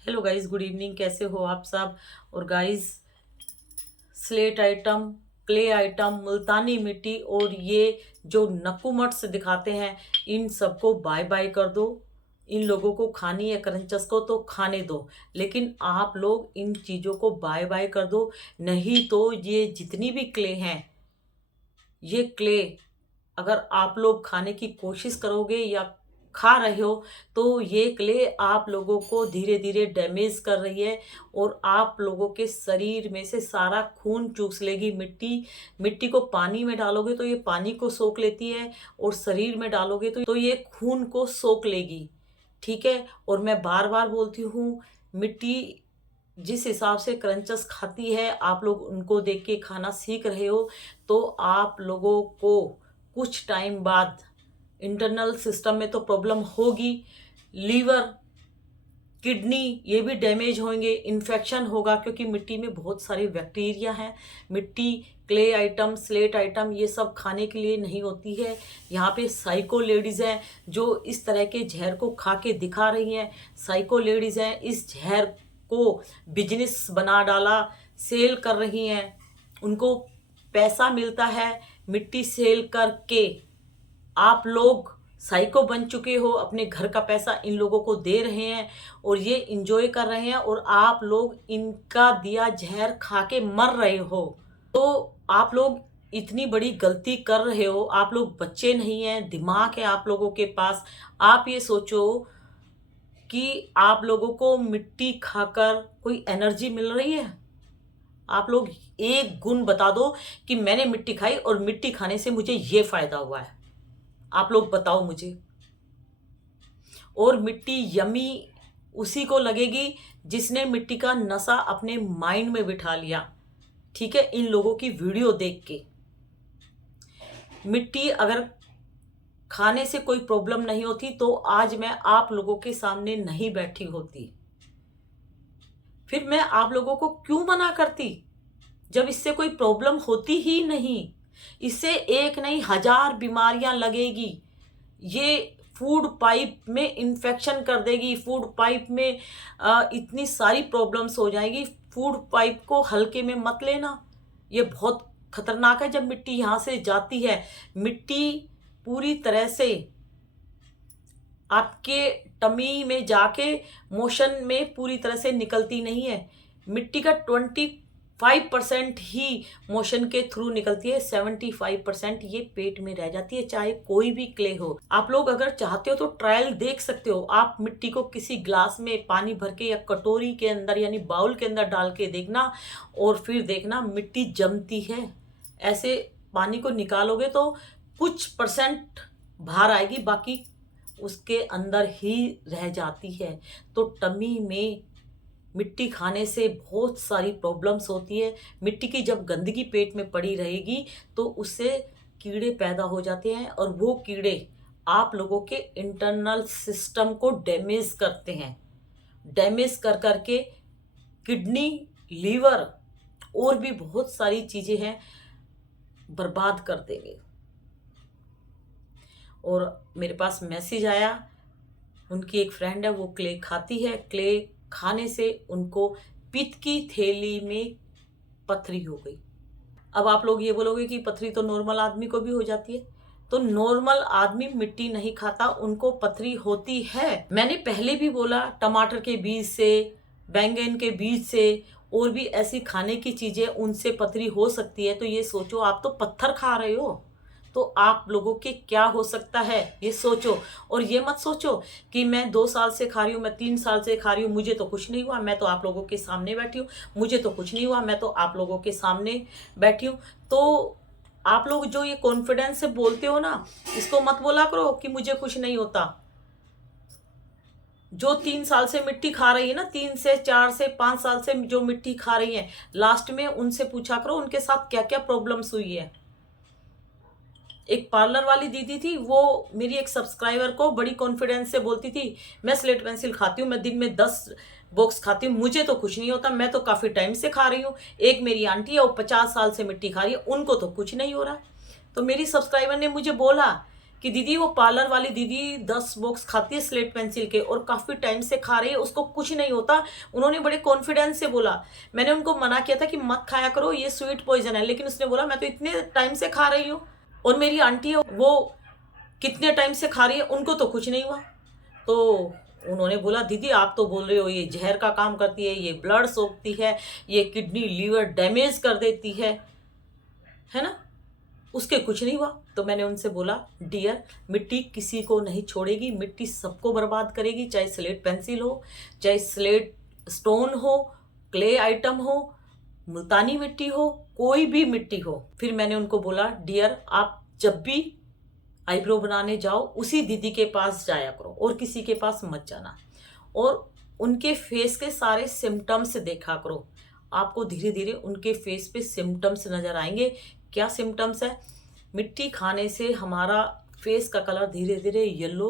Hello guys, good evening. कैसे हो आप सब। और guys, slate item, clay item, मुल्तानी मिट्टी और ये जो नक्कू से दिखाते हैं, इन सबको बाय बाय कर दो। इन लोगों को खानी है क्रंचस को तो खाने दो, लेकिन आप लोग इन चीज़ों को बाय बाय कर दो। नहीं तो ये जितनी भी क्ले हैं, ये क्ले अगर आप लोग खाने की कोशिश करोगे या खा रहे हो, तो ये क्ले आप लोगों को धीरे धीरे डैमेज कर रही है और आप लोगों के शरीर में से सारा खून चूस लेगी। मिट्टी मिट्टी को पानी में डालोगे तो ये पानी को सोख लेती है, और शरीर में डालोगे तो ये खून को सोख लेगी। ठीक है। और मैं बार बार बोलती हूँ, मिट्टी जिस हिसाब से क्रंचस खाती है, आप लोग उनको देख के खाना सीख रहे हो, तो आप लोगों को कुछ टाइम बाद इंटरनल सिस्टम में तो प्रॉब्लम होगी। लीवर, किडनी ये भी डैमेज होंगे, इन्फेक्शन होगा, क्योंकि मिट्टी में बहुत सारे बैक्टीरिया हैं। मिट्टी, क्ले आइटम, स्लेट आइटम ये सब खाने के लिए नहीं होती है। यहाँ पे साइको लेडीज़ हैं जो इस तरह के जहर को खा के दिखा रही हैं। साइको लेडीज़ हैं, इस जहर को बिजनेस बना डाला, सेल कर रही हैं। उनको पैसा मिलता है मिट्टी सेल करके। आप लोग साइको बन चुके हो, अपने घर का पैसा इन लोगों को दे रहे हैं और ये इंजॉय कर रहे हैं, और आप लोग इनका दिया जहर खा के मर रहे हो। तो आप लोग इतनी बड़ी गलती कर रहे हो। आप लोग बच्चे नहीं हैं, दिमाग है आप लोगों के पास। आप ये सोचो कि आप लोगों को मिट्टी खाकर कोई एनर्जी मिल रही है। आप लोग एक गुण बता दो कि मैंने मिट्टी खाई और मिट्टी खाने से मुझे ये फायदा हुआ है। आप लोग बताओ मुझे। और मिट्टी यमी उसी को लगेगी जिसने मिट्टी का नशा अपने माइंड में बिठा लिया। ठीक है। इन लोगों की वीडियो देख के मिट्टी अगर खाने से कोई प्रॉब्लम नहीं होती तो आज मैं आप लोगों के सामने नहीं बैठी होती। फिर मैं आप लोगों को क्यों मना करती, जब इससे कोई प्रॉब्लम होती ही नहीं। इससे एक नहीं 1000 बीमारियां लगेगी। ये फूड पाइप में इन्फेक्शन कर देगी। फूड पाइप में इतनी सारी प्रॉब्लम्स हो जाएगी। फूड पाइप को हल्के में मत लेना, ये बहुत खतरनाक है। जब मिट्टी यहाँ से जाती है, मिट्टी पूरी तरह से आपके टमी में जाके मोशन में पूरी तरह से निकलती नहीं है। मिट्टी का 25% ही मोशन के थ्रू निकलती है, 75% ये पेट में रह जाती है, चाहे कोई भी क्ले हो। आप लोग अगर चाहते हो तो ट्रायल देख सकते हो। आप मिट्टी को किसी ग्लास में पानी भर के या कटोरी के अंदर यानी बाउल के अंदर डाल के देखना, और फिर देखना मिट्टी जमती है। ऐसे पानी को निकालोगे तो कुछ परसेंट बाहर आएगी, बाकी उसके अंदर ही रह जाती है। तो टमी में मिट्टी खाने से बहुत सारी प्रॉब्लम्स होती है। मिट्टी की जब गंदगी पेट में पड़ी रहेगी तो उससे कीड़े पैदा हो जाते हैं, और वो कीड़े आप लोगों के इंटरनल सिस्टम को डैमेज करते हैं। डैमेज कर करके किडनी, लीवर और भी बहुत सारी चीज़ें हैं, बर्बाद कर देंगे। और मेरे पास मैसेज आया, उनकी एक फ्रेंड है, वो क्ले खाती है। क्ले खाने से उनको पित्त की थैली में पथरी हो गई। अब आप लोग ये बोलोगे कि पथरी तो नॉर्मल आदमी को भी हो जाती है। तो नॉर्मल आदमी मिट्टी नहीं खाता, उनको पथरी होती है। मैंने पहले भी बोला, टमाटर के बीज से, बैंगन के बीज से और भी ऐसी खाने की चीजें, उनसे पथरी हो सकती है। तो ये सोचो, आप तो पत्थर खा रहे हो, तो आप लोगों के क्या हो सकता है ये सोचो। और ये मत सोचो कि मैं 2 साल से खा रही हूँ, मैं 3 साल से खा रही हूँ, मुझे तो कुछ नहीं हुआ, मैं तो आप लोगों के सामने बैठी हूँ, मुझे तो कुछ नहीं हुआ, मैं तो आप लोगों के सामने बैठी हूँ। तो आप लोग जो ये कॉन्फिडेंस से बोलते हो ना, इसको मत बोला करो कि मुझे कुछ नहीं होता। जो 3 साल से मिट्टी खा रही है ना, 3 से 4 से 5 साल से जो मिट्टी खा रही है, लास्ट में उनसे पूछा करो उनके साथ क्या क्या प्रॉब्लम्स हुई है। एक पार्लर वाली दीदी थी, वो मेरी एक सब्सक्राइबर को बड़ी कॉन्फिडेंस से बोलती थी, मैं स्लेट पेंसिल खाती हूँ, मैं दिन में 10 बॉक्स खाती हूँ, मुझे तो कुछ नहीं होता, मैं तो काफ़ी टाइम से खा रही हूँ। एक मेरी आंटी है, वो 50 साल से मिट्टी खा रही है, उनको तो कुछ नहीं हो रहा। तो मेरी सब्सक्राइबर ने मुझे बोला कि दीदी वो पार्लर वाली दीदी 10 बॉक्स खाती है स्लेट पेंसिल के और काफ़ी टाइम से खा रही है, उसको कुछ नहीं होता। उन्होंने बड़े कॉन्फिडेंस से बोला। मैंने उनको मना किया था कि मत खाया करो, ये स्वीट पॉइजन है, लेकिन उसने बोला मैं तो इतने टाइम से खा रही हूँ और मेरी आंटी है वो कितने टाइम से खा रही है, उनको तो कुछ नहीं हुआ। तो उन्होंने बोला दीदी आप तो बोल रहे हो ये जहर का काम करती है, ये ब्लड सोखती है, ये किडनी लीवर डैमेज कर देती है ना, उसके कुछ नहीं हुआ। तो मैंने उनसे बोला डियर, मिट्टी किसी को नहीं छोड़ेगी, मिट्टी सबको बर्बाद करेगी, चाहे स्लेट पेंसिल हो, चाहे स्लेट स्टोन हो, क्ले आइटम हो, मुल्तानी मिट्टी हो, कोई भी मिट्टी हो। फिर मैंने उनको बोला डियर आप जब भी आईब्रो बनाने जाओ उसी दीदी के पास जाया करो और किसी के पास मत जाना, और उनके फेस के सारे सिम्टम्स देखा करो। आपको धीरे धीरे उनके फेस पे सिम्टम्स नज़र आएंगे। क्या सिम्टम्स है? मिट्टी खाने से हमारा फेस का कलर धीरे धीरे येलो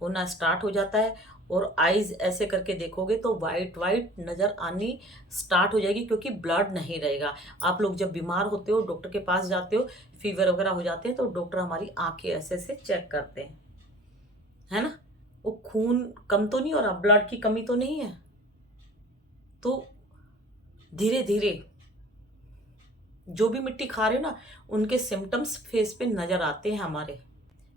होना स्टार्ट हो जाता है और आईज ऐसे करके देखोगे तो वाइट वाइट नज़र आनी स्टार्ट हो जाएगी, क्योंकि ब्लड नहीं रहेगा। आप लोग जब बीमार होते हो डॉक्टर के पास जाते हो, फीवर वगैरह हो जाते हैं, तो डॉक्टर हमारी आंखें ऐसे ऐसे चेक करते हैं, है ना, वो खून कम तो नहीं हो रहा, ब्लड की कमी तो नहीं है। तो धीरे धीरे जो भी मिट्टी खा रहे हो ना, उनके सिम्टम्स फेस पे नज़र आते हैं हमारे।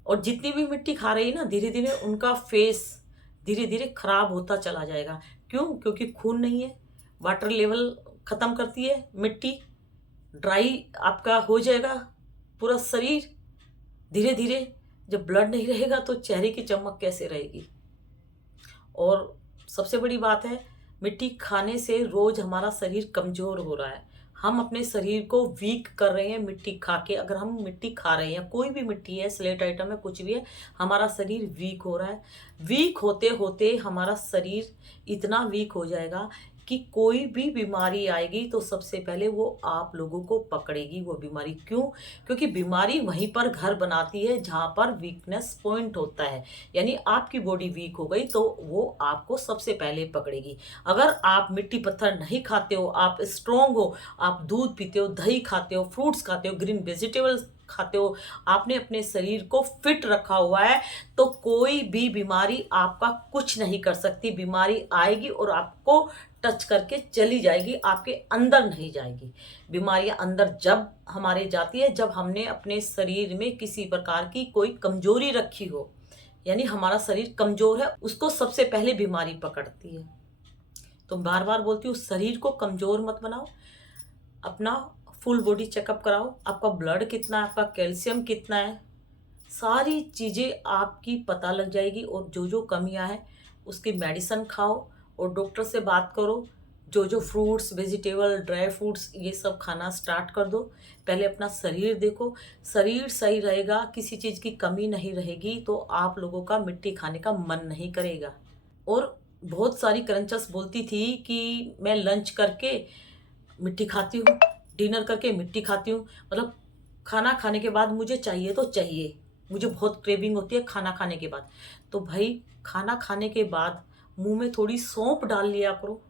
और जितनी भी मिट्टी खा रही है ना, धीरे धीरे उनका फेस धीरे धीरे खराब होता चला जाएगा। क्यों? क्योंकि खून नहीं है, वाटर लेवल ख़त्म करती है मिट्टी, ड्राई आपका हो जाएगा पूरा शरीर। धीरे धीरे जब ब्लड नहीं रहेगा तो चेहरे की चमक कैसे रहेगी? और सबसे बड़ी बात है, मिट्टी खाने से रोज़ हमारा शरीर कमज़ोर हो रहा है। हम अपने शरीर को वीक कर रहे हैं मिट्टी खा के। अगर हम मिट्टी खा रहे हैं, कोई भी मिट्टी है, स्लेट आइटम है, कुछ भी है, हमारा शरीर वीक हो रहा है। वीक होते होते हमारा शरीर इतना वीक हो जाएगा कि कोई भी बीमारी आएगी तो सबसे पहले वो आप लोगों को पकड़ेगी वो बीमारी। क्यों? क्योंकि बीमारी वहीं पर घर बनाती है जहाँ पर वीकनेस पॉइंट होता है। यानी आपकी बॉडी वीक हो गई तो वो आपको सबसे पहले पकड़ेगी। अगर आप मिट्टी पत्थर नहीं खाते हो, आप स्ट्रोंग हो, आप दूध पीते हो, दही खाते हो, फ्रूट्स खाते हो, ग्रीन वेजिटेबल्स खाते हो, आपने अपने शरीर को फिट रखा हुआ है, तो कोई भी बीमारी आपका कुछ नहीं कर सकती। बीमारी आएगी और आपको टच करके चली जाएगी, आपके अंदर नहीं जाएगी। बीमारियां अंदर जब हमारे जाती है जब हमने अपने शरीर में किसी प्रकार की कोई कमजोरी रखी हो, यानी हमारा शरीर कमजोर है, उसको सबसे पहले बीमारी पकड़ती है। तो बार बार बोलती हूँ, शरीर को कमजोर मत बनाओ, अपना फुल बॉडी चेकअप कराओ, आपका ब्लड कितना है, आपका कैल्शियम कितना है, सारी चीज़ें आपकी पता लग जाएगी। और जो जो कमियां हैं उसकी मेडिसिन खाओ और डॉक्टर से बात करो। जो जो फ्रूट्स, वेजिटेबल, ड्राई फ्रूट्स ये सब खाना स्टार्ट कर दो। पहले अपना शरीर देखो, शरीर सही रहेगा, किसी चीज़ की कमी नहीं रहेगी, तो आप लोगों का मिट्टी खाने का मन नहीं करेगा। और बहुत सारी क्रंचर्स बोलती थी कि मैं लंच करके मिट्टी खाती हूँ, डिनर करके मिट्टी खाती हूँ, मतलब खाना खाने के बाद मुझे चाहिए तो चाहिए, मुझे बहुत क्रेविंग होती है खाना खाने के बाद। तो भाई खाना खाने के बाद मुंह में थोड़ी सौंफ डाल लिया करो।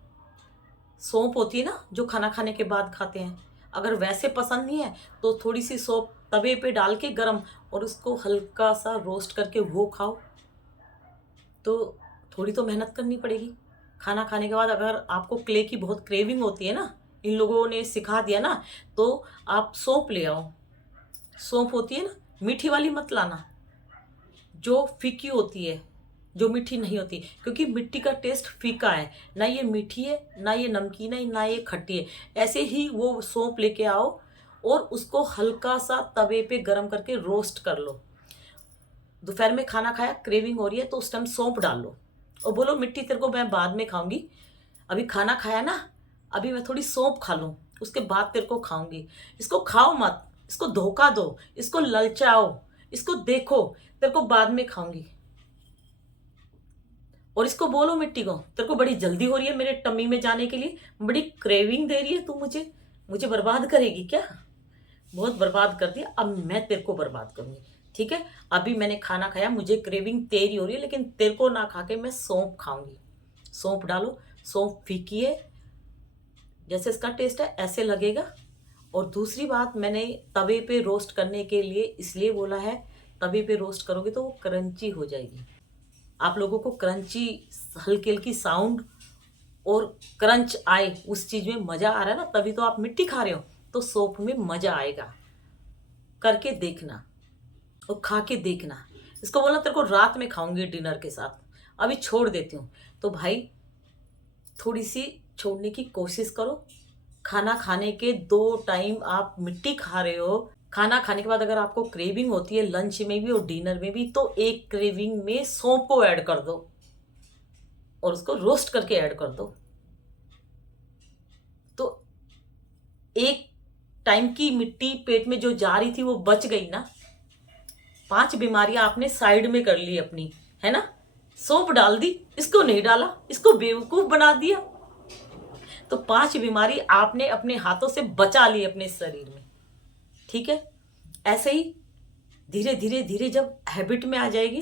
सौंफ होती है ना जो खाना खाने के बाद खाते हैं, अगर वैसे पसंद नहीं है तो थोड़ी सी सौंफ तवे पे डाल के गरम और उसको हल्का सा रोस्ट करके वो खाओ। तो थोड़ी तो मेहनत करनी पड़ेगी। खाना खाने के बाद अगर आपको क्ले की बहुत क्रेविंग होती है ना, इन लोगों ने सिखा दिया ना, तो आप सौंफ ले आओ। सौंफ होती है ना, मीठी वाली मत लाना, जो फीकी होती है, जो मीठी नहीं होती, क्योंकि मिट्टी का टेस्ट फीका है, ना ये मीठी है, ना ये नमकीन है, ना ये खट्टी है। ऐसे ही वो सौंफ लेके आओ और उसको हल्का सा तवे पे गरम करके रोस्ट कर लो। दोपहर में खाना खाया, क्रेविंग हो रही है, तो उस टाइम सौंफ डाल लो और बोलो मिट्टी तेरे को मैं बाद में खाऊंगी, अभी खाना खाया ना, अभी मैं थोड़ी सौंफ खा लूँ, उसके बाद तेरे को खाऊंगी। इसको खाओ मत, इसको धोखा दो, इसको ललचाओ, इसको देखो, तेरे को बाद में खाऊंगी। और इसको बोलो मिट्टी को, तेरे को बड़ी जल्दी हो रही है मेरे टम्मी में जाने के लिए, बड़ी क्रेविंग दे रही है तू मुझे, मुझे बर्बाद करेगी क्या? बहुत बर्बाद कर दिया, अब मैं तेरे को बर्बाद करूंगी। ठीक है, अभी मैंने खाना खाया, मुझे क्रेविंग तेरी हो रही है, लेकिन तेरे को ना खा के मैं सौंफ खाऊंगी। सौंफ डालो, सौंफ फीकी है, जैसे इसका टेस्ट है ऐसे लगेगा। और दूसरी बात, मैंने तवे पे रोस्ट करने के लिए इसलिए बोला है तवे पे रोस्ट करोगे तो वो क्रंची हो जाएगी। आप लोगों को क्रंची, हल्की हल्की साउंड और क्रंच आए, उस चीज में मजा आ रहा है ना, तभी तो आप मिट्टी खा रहे हो, तो सोप में मजा आएगा। करके देखना और खा के देखना। इसको बोलना तेरे को रात में खाऊंगी डिनर के साथ, अभी छोड़ देती हूँ। तो भाई थोड़ी सी छोड़ने की कोशिश करो। खाना खाने के 2 टाइम आप मिट्टी खा रहे हो, खाना खाने के बाद अगर आपको क्रेविंग होती है लंच में भी और डिनर में भी, तो एक क्रेविंग में सौंफ को ऐड कर दो और उसको रोस्ट करके ऐड कर दो। तो एक टाइम की मिट्टी पेट में जो जा रही थी वो बच गई ना। 5 बीमारियां आपने साइड में कर ली अपनी, है ना। सौंफ डाल दी, इसको नहीं डाला, इसको बेवकूफ बना दिया, तो 5 बीमारी आपने अपने हाथों से बचा ली अपने शरीर में। ठीक है, ऐसे ही धीरे धीरे धीरे जब हैबिट में आ जाएगी,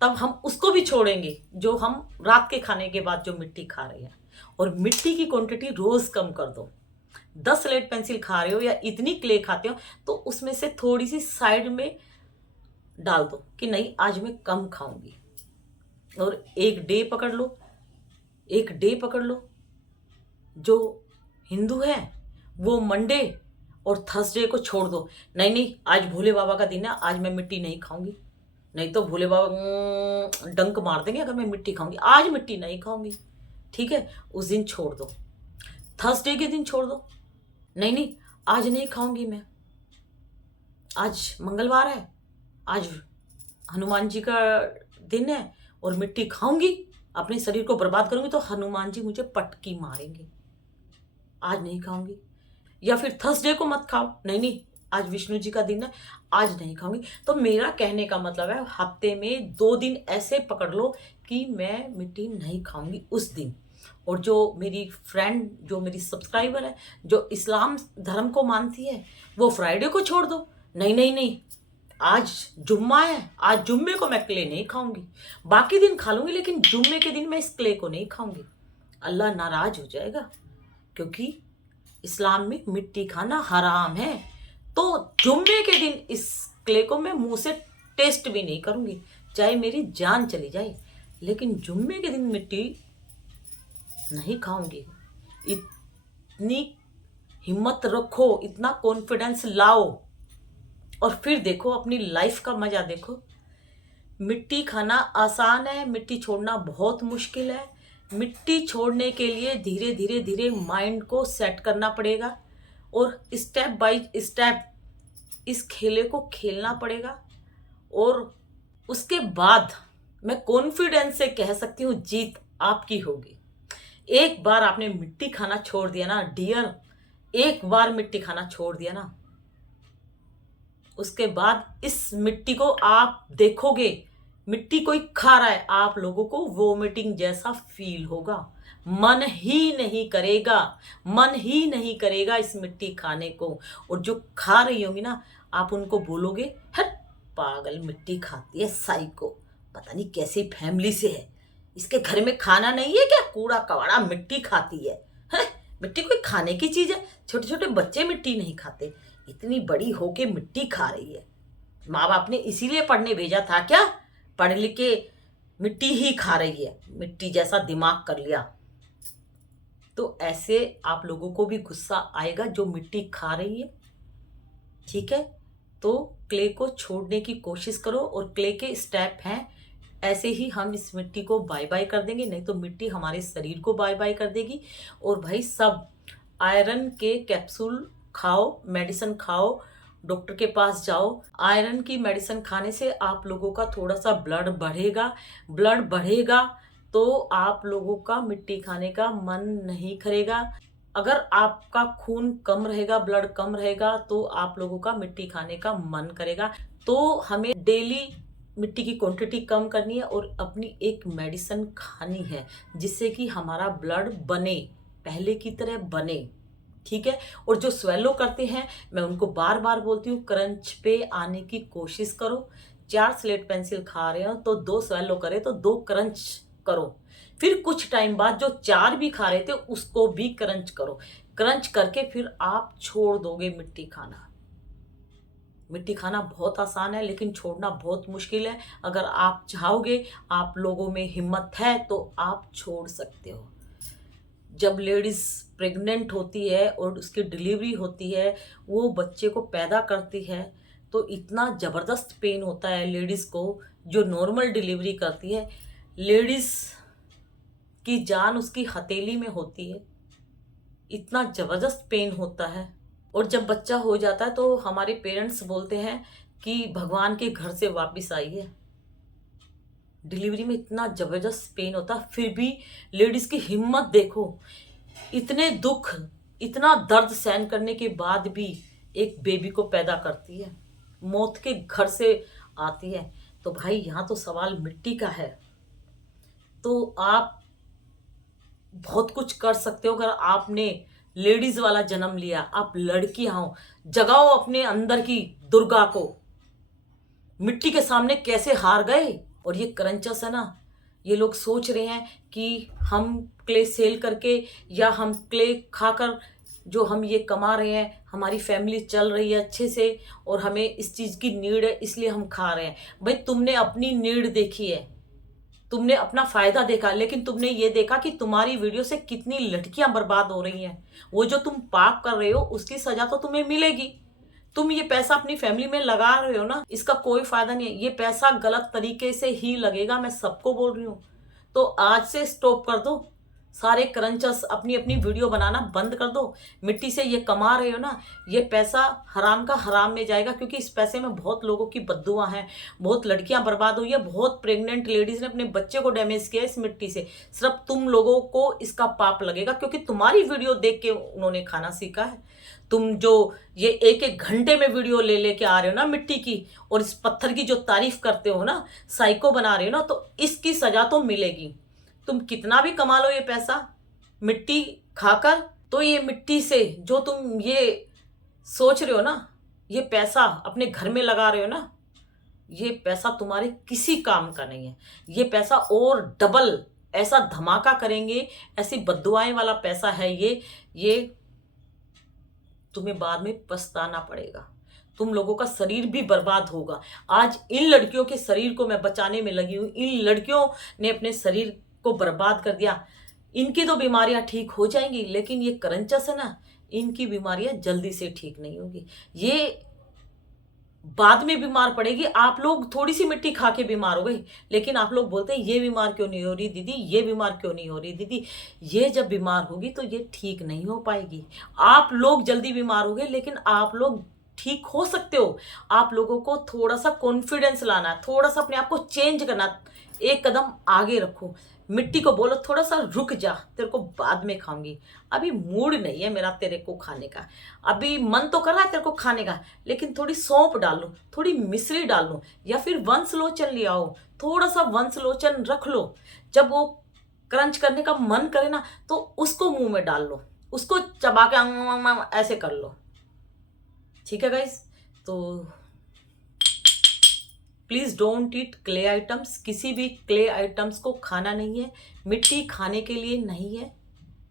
तब हम उसको भी छोड़ेंगे जो हम रात के खाने के बाद जो मिट्टी खा रहे हैं। और मिट्टी की क्वांटिटी रोज कम कर दो। 10 लेड पेंसिल खा रहे हो या इतनी क्ले खाते हो, तो उसमें से थोड़ी सी साइड में डाल दो कि नहीं आज मैं कम खाऊंगी। और एक डे पकड़ लो, एक डे पकड़ लो। जो हिंदू है वो मंडे और थर्सडे को छोड़ दो। नहीं नहीं, आज भोले बाबा का दिन है, आज मैं मिट्टी नहीं खाऊंगी, नहीं तो भोले बाबा डंक मार देंगे अगर मैं मिट्टी खाऊंगी। आज मिट्टी नहीं खाऊंगी, ठीक है, उस दिन छोड़ दो। थर्सडे के दिन छोड़ दो, नहीं नहीं आज नहीं खाऊंगी मैं, आज मंगलवार है, आज हनुमान जी का दिन है और मिट्टी खाऊंगी, अपने शरीर को बर्बाद करूंगी तो हनुमान जी मुझे पटकी मारेंगे, आज नहीं खाऊंगी। या फिर थर्सडे को मत खाओ, नहीं नहीं आज विष्णु जी का दिन है, आज नहीं खाऊंगी। तो मेरा कहने का मतलब है हफ्ते में 2 दिन ऐसे पकड़ लो कि मैं मिट्टी नहीं खाऊंगी उस दिन। और जो मेरी फ्रेंड, जो मेरी सब्सक्राइबर है, जो इस्लाम धर्म को मानती है, वो फ्राइडे को छोड़ दो। नहीं नहीं नहीं, आज जुम्मा है, आज जुम्मे को मैं क्ले नहीं खाऊंगी, बाकी दिन खा लूंगी लेकिन जुम्मे के दिन मैं इस क्ले को नहीं खाऊंगी। अल्लाह नाराज हो जाएगा, क्योंकि इस्लाम में मिट्टी खाना हराम है। तो जुम्मे के दिन इस क्ले को मैं मुंह से टेस्ट भी नहीं करूंगी, चाहे मेरी जान चली जाए, लेकिन जुम्मे के दिन मिट्टी नहीं खाऊंगी। इतनी हिम्मत रखो, इतना कॉन्फिडेंस लाओ और फिर देखो, अपनी लाइफ का मजा देखो। मिट्टी खाना आसान है, मिट्टी छोड़ना बहुत मुश्किल है। मिट्टी छोड़ने के लिए धीरे धीरे धीरे माइंड को सेट करना पड़ेगा और स्टेप बाय स्टेप इस खेले को खेलना पड़ेगा। और उसके बाद मैं कॉन्फिडेंस से कह सकती हूँ जीत आपकी होगी। एक बार आपने मिट्टी खाना छोड़ दिया ना डियर, एक बार मिट्टी खाना छोड़ दिया ना, उसके बाद इस मिट्टी को आप देखोगे, मिट्टी कोई खा रहा है, आप लोगों को वोमिटिंग जैसा फील होगा, मन ही नहीं करेगा, मन ही नहीं करेगा इस मिट्टी खाने को। और जो खा रही होंगी ना, आप उनको बोलोगे हट पागल मिट्टी खाती है, साइको, पता नहीं कैसी फैमिली से है, इसके घर में खाना नहीं है क्या, कूड़ा कबाड़ा मिट्टी खाती है। हैं? मिट्टी कोई खाने की चीज है? छोटे छोटे बच्चे मिट्टी नहीं खाते, इतनी बड़ी होके मिट्टी खा रही है। माँ बाप ने इसीलिए पढ़ने भेजा था क्या? पढ़ लिख के मिट्टी ही खा रही है, मिट्टी जैसा दिमाग कर लिया। तो ऐसे आप लोगों को भी गुस्सा आएगा जो मिट्टी खा रही है, ठीक है। तो क्ले को छोड़ने की कोशिश करो और क्ले के स्टेप हैं, ऐसे ही हम इस मिट्टी को बाय बाय कर देंगे, नहीं तो मिट्टी हमारे शरीर को बाय बाय कर देगी। और भाई सब आयरन के कैप्सूल खाओ, मेडिसिन खाओ, डॉक्टर के पास जाओ। आयरन की मेडिसिन खाने से आप लोगों का थोड़ा सा ब्लड बढ़ेगा, ब्लड बढ़ेगा तो आप लोगों का मिट्टी खाने का मन नहीं करेगा। अगर आपका खून कम रहेगा, ब्लड कम रहेगा, तो आप लोगों का मिट्टी खाने का मन करेगा। तो हमें डेली मिट्टी की क्वांटिटी कम करनी है और अपनी एक मेडिसिन खानी है जिससे कि हमारा ब्लड बने, पहले की तरह बने, ठीक है। और जो स्वेलो करते हैं, मैं उनको बार बार बोलती हूँ क्रंच पे आने की कोशिश करो। 4 स्लेट पेंसिल खा रहे हो तो 2 स्वेलो करे तो 2 क्रंच करो। फिर कुछ टाइम बाद जो 4 भी खा रहे थे उसको भी क्रंच करो। क्रंच करके फिर आप छोड़ दोगे मिट्टी खाना। मिट्टी खाना बहुत आसान है लेकिन छोड़ना बहुत मुश्किल है। अगर आप चाहोगे, आप लोगों में हिम्मत है तो आप छोड़ सकते हो। जब लेडीज़ प्रेग्नेंट होती है और उसकी डिलीवरी होती है, वो बच्चे को पैदा करती है, तो इतना ज़बरदस्त पेन होता है लेडीज़ को जो नॉर्मल डिलीवरी करती है। लेडीज़ की जान उसकी हथेली में होती है, इतना ज़बरदस्त पेन होता है। और जब बच्चा हो जाता है तो हमारे पेरेंट्स बोलते हैं कि भगवान के घर से वापस आई है। डिलीवरी में इतना ज़बरदस्त पेन होता है, फिर भी लेडीज़ की हिम्मत देखो। इतने दुख, इतना दर्द सहन करने के बाद भी एक बेबी को पैदा करती है, मौत के घर से आती है। तो भाई यहाँ तो सवाल मिट्टी का है। तो आप बहुत कुछ कर सकते हो। अगर आपने लेडीज वाला जन्म लिया, आप लड़कियां हो, जगाओ अपने अंदर की दुर्गा को। मिट्टी के सामने कैसे हार गए। और ये करंचस है ना, ये लोग सोच रहे हैं कि हम क्ले सेल करके या हम क्ले खाकर जो हम ये कमा रहे हैं, हमारी फैमिली चल रही है अच्छे से और हमें इस चीज़ की नीड है इसलिए हम खा रहे हैं। भाई तुमने अपनी नीड देखी है, तुमने अपना फायदा देखा, लेकिन तुमने ये देखा कि तुम्हारी वीडियो से कितनी लड़कियां बर्बाद हो रही हैं। वो जो तुम पाप कर रहे हो उसकी सजा तो तुम्हें मिलेगी। तुम ये पैसा अपनी फैमिली में लगा रहे हो ना, इसका कोई फायदा नहीं है। ये पैसा गलत तरीके से ही लगेगा, मैं सबको बोल रही हूँ। तो आज से स्टॉप कर दो, सारे क्रंचर्स अपनी अपनी वीडियो बनाना बंद कर दो। मिट्टी से ये कमा रहे हो ना, ये पैसा हराम का हराम में जाएगा, क्योंकि इस पैसे में बहुत लोगों की बद्दुआ हैं, बहुत लड़कियां बर्बाद हुई है, बहुत प्रेग्नेंट लेडीज ने अपने बच्चे को डैमेज किया इस मिट्टी से। सिर्फ तुम लोगों को इसका पाप लगेगा, क्योंकि तुम्हारी वीडियो देख के उन्होंने खाना सीखा है। तुम जो ये एक एक घंटे में वीडियो ले लेके आ रहे हो ना मिट्टी की, और इस पत्थर की जो तारीफ करते हो ना, साइको बना रहे हो ना, तो इसकी सजा तो मिलेगी। तुम कितना भी कमा लो ये पैसा मिट्टी खाकर, तो ये मिट्टी से जो तुम ये सोच रहे हो ना, ये पैसा अपने घर में लगा रहे हो ना, ये पैसा तुम्हारे किसी काम का नहीं है। ये पैसा और डबल ऐसा धमाका करेंगे, ऐसी बद्दुआएं वाला पैसा है ये तुम्हें बाद में पछताना पड़ेगा। तुम लोगों का शरीर भी बर्बाद होगा। आज इन लड़कियों के शरीर को मैं बचाने में लगी हूँ। इन लड़कियों ने अपने शरीर को बर्बाद कर दिया। इनकी तो बीमारियां ठीक हो जाएंगी, लेकिन ये करंचस है ना, इनकी बीमारियां जल्दी से ठीक नहीं होगी। ये बाद में बीमार पड़ेगी। आप लोग थोड़ी सी मिट्टी खा के बीमार हो गए, लेकिन आप लोग बोलते हैं ये बीमार क्यों नहीं हो रही दीदी, ये बीमार क्यों नहीं हो रही दीदी। ये जब बीमार होगी तो ये ठीक नहीं हो पाएगी। आप लोग जल्दी बीमार हो गए, लेकिन आप लोग ठीक हो सकते हो। आप लोगों को थोड़ा सा कॉन्फिडेंस लाना है, थोड़ा सा अपने आप को चेंज करना, एक कदम आगे रखो। मिट्टी को बोलो थोड़ा सा रुक जा, तेरे को बाद में खाऊंगी, अभी मूड नहीं है मेरा तेरे को खाने का। अभी मन तो कर रहा है तेरे को खाने का, लेकिन थोड़ी सौंफ डाल लो, थोड़ी मिश्री डाल लो, या फिर वंशलोचन ले आओ, थोड़ा सा वंशलोचन रख लो। जब वो क्रंच करने का मन करे ना, तो उसको मुंह में डाल लो, उसको चबा के ऐसे कर लो। ठीक है गाइस, तो please don't eat clay items. किसी भी क्ले आइटम्स को खाना नहीं है। मिट्टी खाने के लिए नहीं है,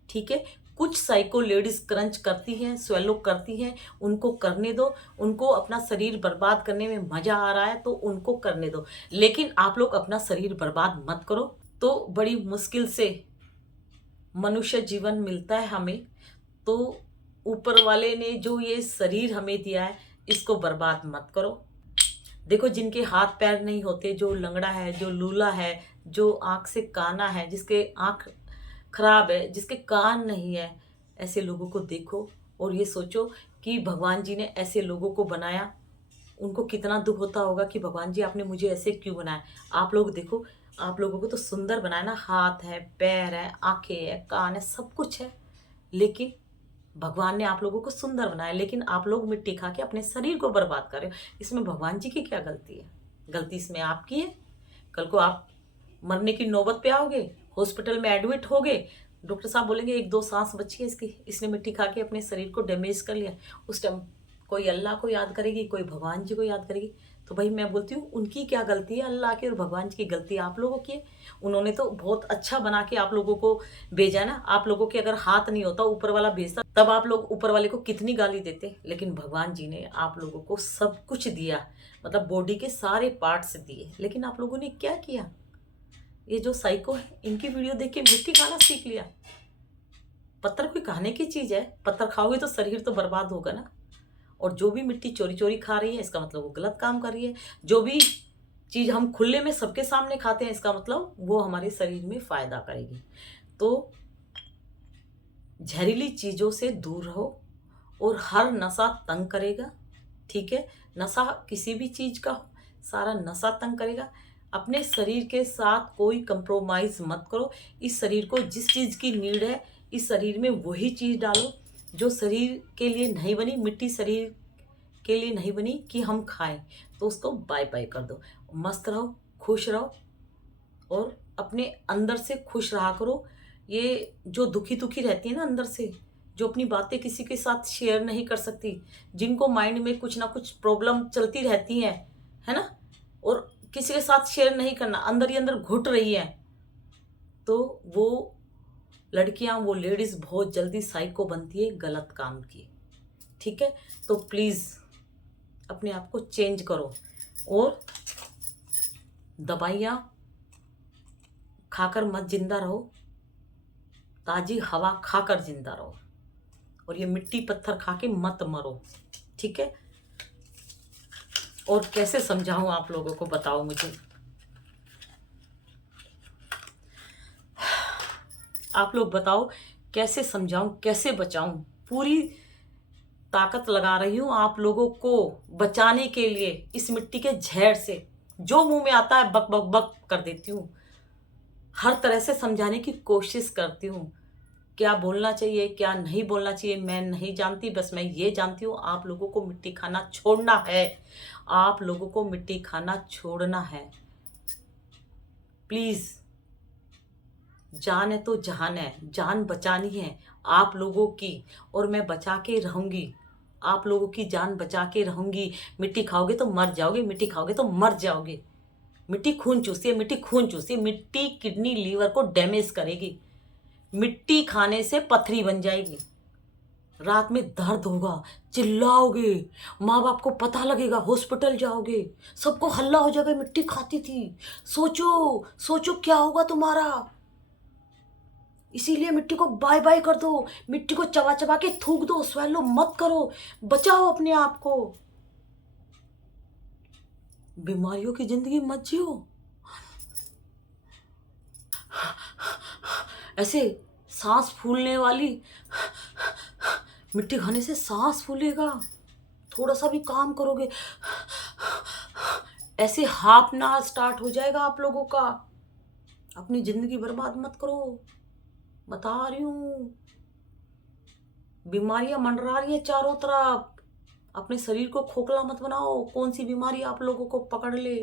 ठीक है। कुछ साइको लेडीज क्रंच करती हैं, स्वेलो करती हैं, उनको करने दो। उनको अपना शरीर बर्बाद करने में मज़ा आ रहा है तो उनको करने दो, लेकिन आप लोग अपना शरीर बर्बाद मत करो। तो बड़ी मुश्किल से मनुष्य जीवन मिलता है हमें, तो ऊपर वाले ने जो ये शरीर हमें दिया है, इसको बर्बाद मत करो। देखो, जिनके हाथ पैर नहीं होते, जो लंगड़ा है, जो लूला है, जो आँख से काना है, जिसके आँख खराब है, जिसके कान नहीं है, ऐसे लोगों को देखो और ये सोचो कि भगवान जी ने ऐसे लोगों को बनाया। उनको कितना दुख होता होगा कि भगवान जी आपने मुझे ऐसे क्यों बनाया। आप लोग देखो, आप लोगों को तो सुंदर बनाया ना, हाथ है, पैर है, आंखें है, कान है, सब कुछ है, लेकिन भगवान ने आप लोगों को सुंदर बनाया। लेकिन आप लोग मिट्टी खा के अपने शरीर को बर्बाद कर रहे हो। इसमें भगवान जी की क्या गलती है? गलती इसमें आपकी है। कल को आप मरने की नौबत पे आओगे, हॉस्पिटल में एडमिट होगे, डॉक्टर साहब बोलेंगे एक दो सांस बची है इसकी, इसने मिट्टी खा के अपने शरीर को डैमेज कर लिया। उस टाइम कोई अल्लाह को याद करेगी, कोई भगवान जी को याद करेगी? तो भाई मैं बोलती हूँ उनकी क्या गलती है, अल्लाह की और भगवान की गलती आप लोगों की है। उन्होंने तो बहुत अच्छा बना के आप लोगों को भेजा ना। आप लोगों के अगर हाथ नहीं होता, ऊपर वाला भेजता, तब आप लोग ऊपर वाले को कितनी गाली देते। लेकिन भगवान जी ने आप लोगों को सब कुछ दिया, मतलब बॉडी के सारे पार्ट्स दिए, लेकिन आप लोगों ने क्या किया। ये जो साइको है, इनकी वीडियो देख के मिट्टी खाना सीख लिया। पत्थर कोई खाने की चीज है? पत्थर खाओगे तो शरीर तो बर्बाद होगा ना। और जो भी मिट्टी चोरी चोरी खा रही है, इसका मतलब वो गलत काम कर रही है। जो भी चीज हम खुले में सबके सामने खाते हैं, इसका मतलब वो हमारे शरीर में फायदा करेगी। तो जहरीली चीजों से दूर रहो। और हर नशा तंग करेगा, ठीक है। नशा किसी भी चीज का हो, सारा नशा तंग करेगा। अपने शरीर के साथ कोई कंप्रोमाइज मत करो। इस शरीर को जिस चीज की नीड है, इस शरीर में वही चीज डालो जो शरीर के लिए नहीं बनी। मिट्टी शरीर के लिए नहीं बनी कि हम खाएं, तो उसको बाय बाय कर दो। मस्त रहो, खुश रहो, और अपने अंदर से खुश रहा करो। ये जो दुखी दुखी रहती है ना अंदर से, जो अपनी बातें किसी के साथ शेयर नहीं कर सकती, जिनको माइंड में कुछ ना कुछ प्रॉब्लम चलती रहती है ना, और किसी के साथ शेयर नहीं करना, अंदर ही अंदर घुट रही है, तो वो लड़कियां, वो लेडीज बहुत जल्दी साइको बनती है गलत काम की, ठीक है। तो प्लीज़ अपने आप को चेंज करो, और दवाइयाँ खाकर मत जिंदा रहो, ताजी हवा खाकर जिंदा रहो, और ये मिट्टी पत्थर खा के मत मरो, ठीक है। और कैसे समझाऊं आप लोगों को, बताओ मुझे। आप लोग बताओ कैसे समझाऊं, कैसे बचाऊं। पूरी ताकत लगा रही हूं आप लोगों को बचाने के लिए इस मिट्टी के झेर से। जो मुंह में आता है बक बक बक कर देती हूँ। हर तरह से समझाने की कोशिश करती हूँ। क्या बोलना चाहिए, क्या नहीं बोलना चाहिए, मैं नहीं जानती। बस मैं ये जानती हूँ, आप लोगों को मिट्टी खाना छोड़ना है। आप लोगों को मिट्टी खाना छोड़ना है। प्लीज, जान है तो जहान है, जान बचानी है आप लोगों की, और मैं बचा के रहूंगी। आप लोगों की जान बचा के रहूंगी। मिट्टी खाओगे तो मर जाओगे, मिट्टी खाओगे तो मर जाओगे। मिट्टी खून चूसती है, मिट्टी खून चूसती है। मिट्टी किडनी लीवर को डैमेज करेगी। मिट्टी खाने से पथरी बन जाएगी। रात में दर्द होगा, चिल्लाओगे, माँ बाप को पता लगेगा, हॉस्पिटल जाओगे, सबको हल्ला हो जाएगा मिट्टी खाती थी। सोचो सोचो क्या होगा तुम्हारा। इसीलिए मिट्टी को बाय बाय कर दो। मिट्टी को चबा चबा के थूक दो, स्वैलो मत करो। बचाओ अपने आप को। बीमारियों की जिंदगी मत जियो। ऐसे सांस फूलने वाली, मिट्टी खाने से सांस फूलेगा। थोड़ा सा भी काम करोगे, ऐसे हांफना स्टार्ट हो जाएगा आप लोगों का। अपनी जिंदगी बर्बाद मत करो, बता रही हूं। बीमारियां मंडरा रही है चारों तरफ। अपने शरीर को खोखला मत बनाओ। कौन सी बीमारी आप लोगों को पकड़ ले,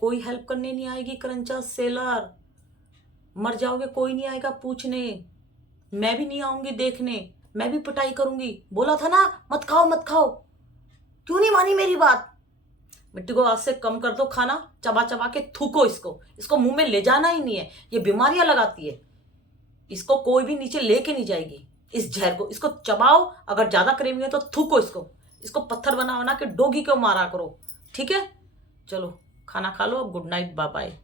कोई हेल्प करने नहीं आएगी। करंचा सेलर, मर जाओगे कोई नहीं आएगा पूछने। मैं भी नहीं आऊंगी देखने, मैं भी पिटाई करूंगी। बोला था ना मत खाओ मत खाओ, क्यों नहीं मानी मेरी बात। मिट्टी को आज से कम कर दो खाना, चबा चबा के थूको इसको। इसको मुंह में ले जाना ही नहीं है, ये बीमारियां लगाती है। इसको कोई भी नीचे लेके नहीं जाएगी। इस जहर को, इसको चबाओ। अगर ज्यादा क्रेमी है तो थूको इसको। इसको पत्थर बना बना के डोगी को मारा करो, ठीक है। चलो खाना खा लो, गुड नाइट, बाय बाय।